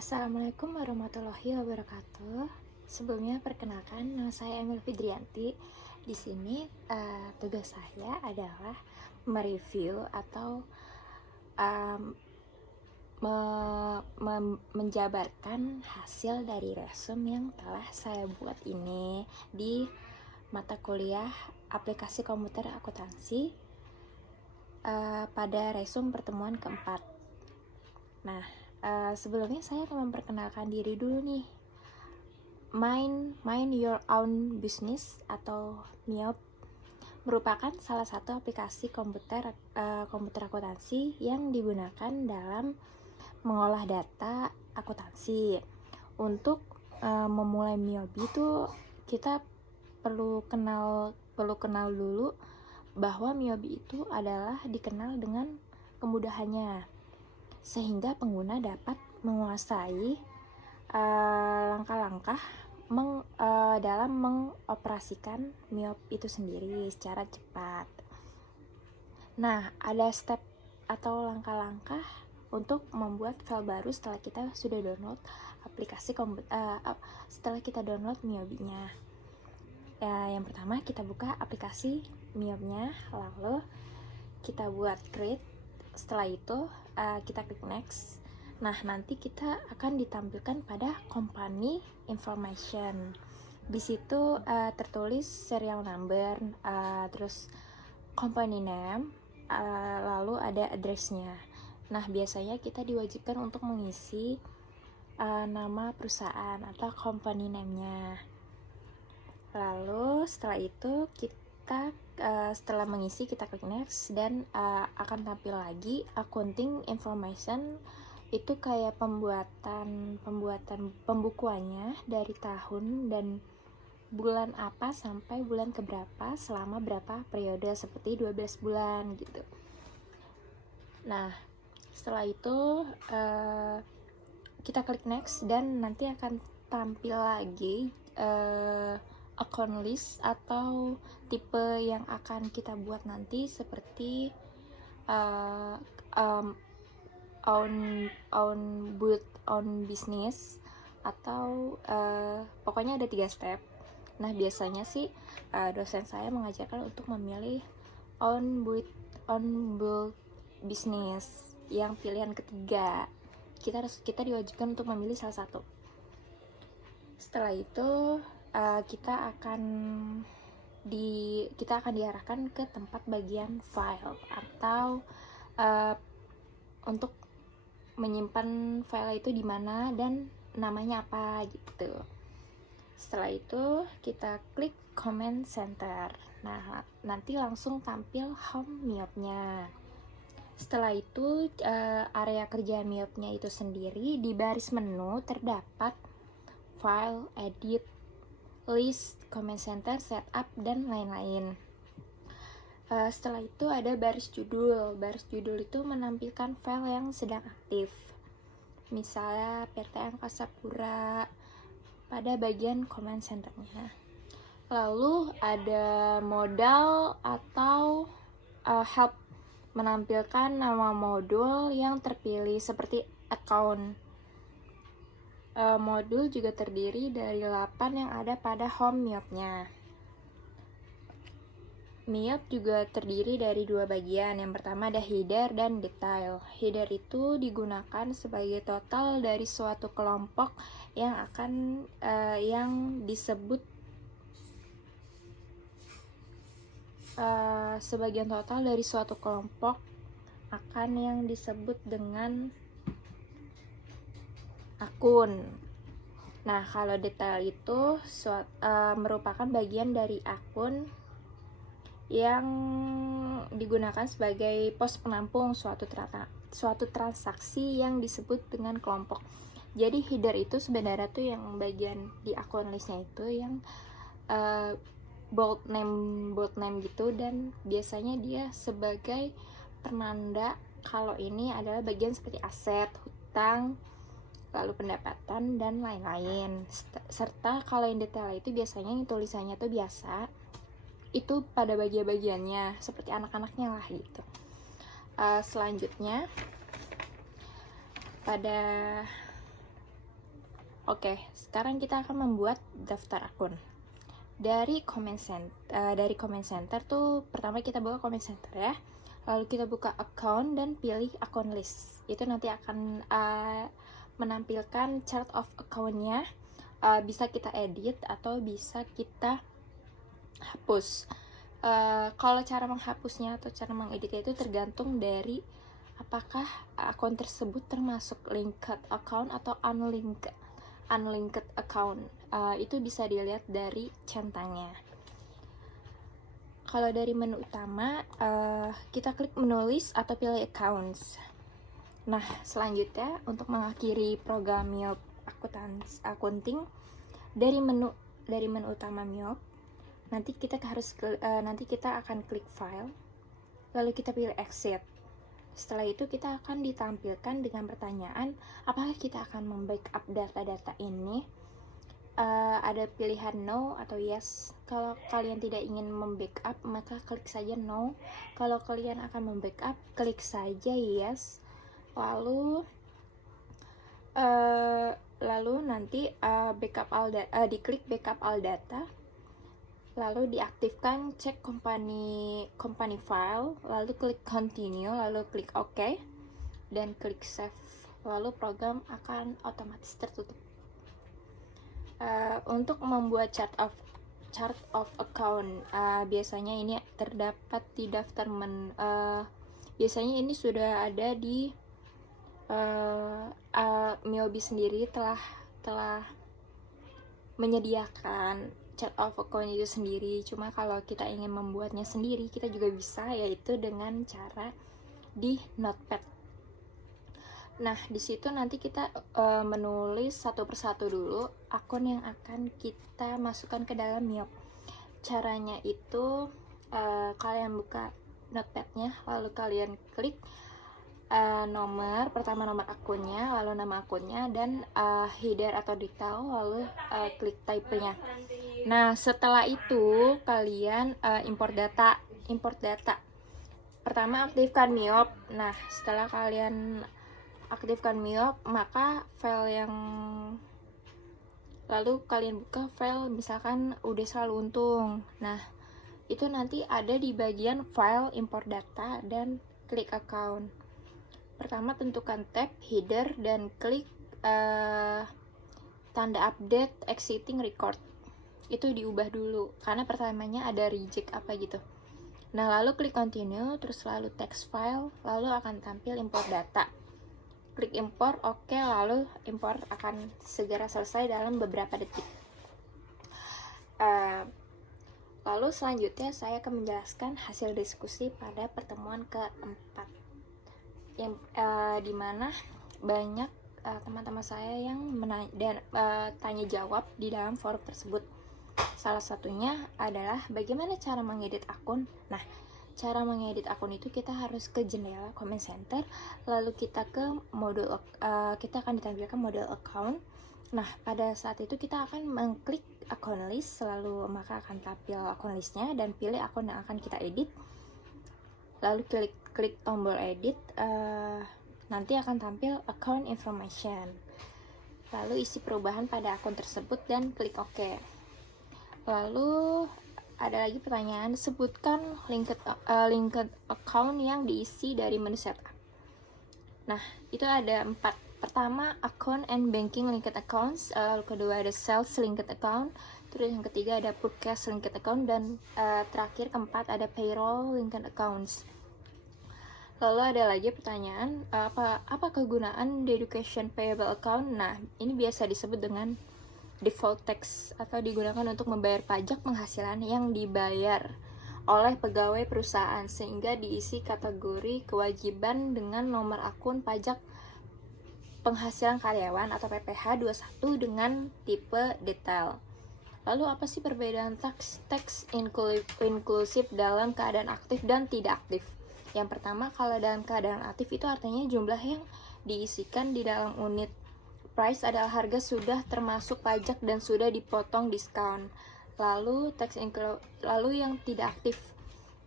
Assalamualaikum warahmatullahi wabarakatuh. Sebelumnya perkenalkan, nama saya Emil Fidrianti. Di sini tugas saya adalah mereview atau um, menjabarkan hasil dari resume yang telah saya buat ini di mata kuliah aplikasi komputer akuntansi pada resume pertemuan keempat. Nah, sebelumnya saya akan memperkenalkan diri dulu nih. Mind Your Own Business atau MIOB merupakan salah satu aplikasi komputer akuntansi yang digunakan dalam mengolah data akuntansi. Untuk memulai MIOB itu kita perlu kenal dulu bahwa MIOB itu adalah dikenal dengan kemudahannya, sehingga pengguna dapat menguasai langkah-langkah dalam mengoperasikan MIOB itu sendiri secara cepat. Nah, ada step atau langkah-langkah untuk membuat file baru setelah kita sudah download aplikasi setelah kita download MIOB-nya. Yang pertama, kita buka aplikasi MIOB-nya, lalu kita buat create. Setelah itu kita klik next. Nah, nanti kita akan ditampilkan pada company information. Di situ tertulis serial number, terus company name, lalu ada address-nya. Nah, biasanya kita diwajibkan untuk mengisi nama perusahaan atau company name-nya. Lalu setelah itu kita setelah mengisi, kita klik next dan akan tampil lagi accounting information. Itu kayak pembukuannya dari tahun dan bulan apa sampai bulan keberapa selama berapa periode, seperti 12 bulan gitu. Nah, setelah itu kita klik next dan nanti akan tampil lagi account list atau tipe yang akan kita buat nanti, seperti own business atau pokoknya ada 3 step. Nah, biasanya sih dosen saya mengajarkan untuk memilih own build business yang pilihan ketiga. Kita diwajibkan untuk memilih salah satu. Setelah itu kita akan diarahkan ke tempat bagian file atau untuk menyimpan file itu di mana dan namanya apa gitu. Setelah itu kita klik Command Center. Nah, nanti langsung tampil home MIOB-nya. Setelah itu area kerja MIOB-nya itu sendiri, di baris menu terdapat file, edit, list, command center, setup, dan lain-lain. Setelah itu ada baris judul. Baris judul itu menampilkan file yang sedang aktif, misalnya PT Angkasa Pura, pada bagian command center-nya. Lalu ada modal atau help, menampilkan nama modul yang terpilih seperti account. Modul juga terdiri dari 8 yang ada pada home MIOB-nya. MIOB juga terdiri dari 2 bagian. Yang pertama ada header dan detail. Header itu digunakan sebagai total dari suatu kelompok yang akan yang disebut sebagian total dari suatu kelompok akan yang disebut dengan akun. Nah, kalau detail itu merupakan bagian dari akun yang digunakan sebagai pos penampung suatu transaksi yang disebut dengan kelompok. Jadi header itu sebenarnya tuh yang bagian di akun listnya itu yang bold name gitu, dan biasanya dia sebagai penanda kalau ini adalah bagian seperti aset, hutang, lalu pendapatan dan lain-lain. Serta kalau yang detail itu biasanya yang tulisannya tuh biasa itu pada bagian-bagiannya seperti anak-anaknya lah gitu. Selanjutnya pada Oke, sekarang kita akan membuat daftar akun. Dari comment center tuh pertama kita buka comment center ya. Lalu kita buka account dan pilih account list. Itu nanti akan menampilkan chart of account-nya. Bisa kita edit atau bisa kita hapus. Kalau cara menghapusnya atau cara mengeditnya itu tergantung dari apakah akun tersebut termasuk linked account atau unlinked account. Itu bisa dilihat dari centangnya. Kalau dari menu utama, kita klik menulis atau pilih accounts. Nah, selanjutnya untuk mengakhiri program MIOP accounting dari menu utama MIOP, nanti kita akan klik file, lalu kita pilih exit. Setelah itu kita akan ditampilkan dengan pertanyaan apakah kita akan membackup data-data ini. Ada pilihan no atau yes. Kalau kalian tidak ingin membackup, maka klik saja no. Kalau kalian akan membackup, klik saja yes. Lalu nanti diklik backup all data. Lalu diaktifkan cek company file, lalu klik continue, lalu klik OK dan klik save. Lalu program akan otomatis tertutup. Untuk membuat chart of account, biasanya ini terdapat di daftar biasanya ini sudah ada di Miobi sendiri telah menyediakan chart of account itu sendiri. Cuma kalau kita ingin membuatnya sendiri, kita juga bisa, yaitu dengan cara di notepad. Nah, di situ nanti kita menulis satu persatu dulu akun yang akan kita masukkan ke dalam MIOP. Caranya itu kalian buka notepadnya, lalu kalian klik pertama nomor akunnya, lalu nama akunnya, dan header atau detail, lalu klik type-nya. Nah, setelah itu kalian import data. Pertama aktifkan MIOP. Nah, setelah kalian aktifkan MIOP, maka lalu kalian buka file misalkan udah selalu untung. Nah, itu nanti ada di bagian file import data dan klik account. Pertama tentukan tab, header, dan klik tanda update exiting record. Itu diubah dulu karena pertamanya ada reject apa gitu. Nah, lalu klik continue, terus lalu text file, lalu akan tampil import data. Klik import, oke, lalu import akan segera selesai dalam beberapa detik. Lalu selanjutnya saya akan menjelaskan hasil diskusi pada pertemuan keempat, yang dimana banyak teman-teman saya yang tanya jawab di dalam forum tersebut. Salah satunya adalah bagaimana cara mengedit akun. Nah, cara mengedit akun itu kita harus ke jendela comment center, lalu kita kita akan ditampilkan model account. Nah, pada saat itu kita akan mengklik account list, lalu maka akan tampil account listnya dan pilih akun yang akan kita edit. Lalu klik tombol edit, nanti akan tampil account information. Lalu isi perubahan pada akun tersebut dan klik OK. Lalu ada lagi pertanyaan, sebutkan linked account yang diisi dari menu setup. Nah, itu ada 4. Pertama, account and banking linked accounts. Lalu kedua ada sales linked account. Terus yang ketiga ada purchase linked account. Dan terakhir keempat ada payroll linked accounts. Lalu ada lagi pertanyaan, apa kegunaan the education payable account? Nah, ini biasa disebut dengan default tax atau digunakan untuk membayar pajak penghasilan yang dibayar oleh pegawai perusahaan, sehingga diisi kategori kewajiban dengan nomor akun pajak penghasilan karyawan atau PPh 21 dengan tipe detail. Lalu apa sih perbedaan tax inklusif dalam keadaan aktif dan tidak aktif? Yang pertama, kalau dalam keadaan aktif itu artinya jumlah yang diisikan di dalam unit price adalah harga sudah termasuk pajak dan sudah dipotong diskon. Lalu yang tidak aktif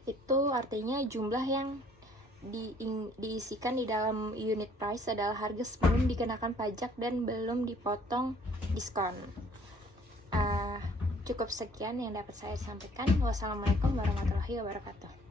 itu artinya jumlah yang diisikan di dalam unit price adalah harga sebelum dikenakan pajak dan belum dipotong diskon. Cukup sekian yang dapat saya sampaikan. Wassalamualaikum warahmatullahi wabarakatuh.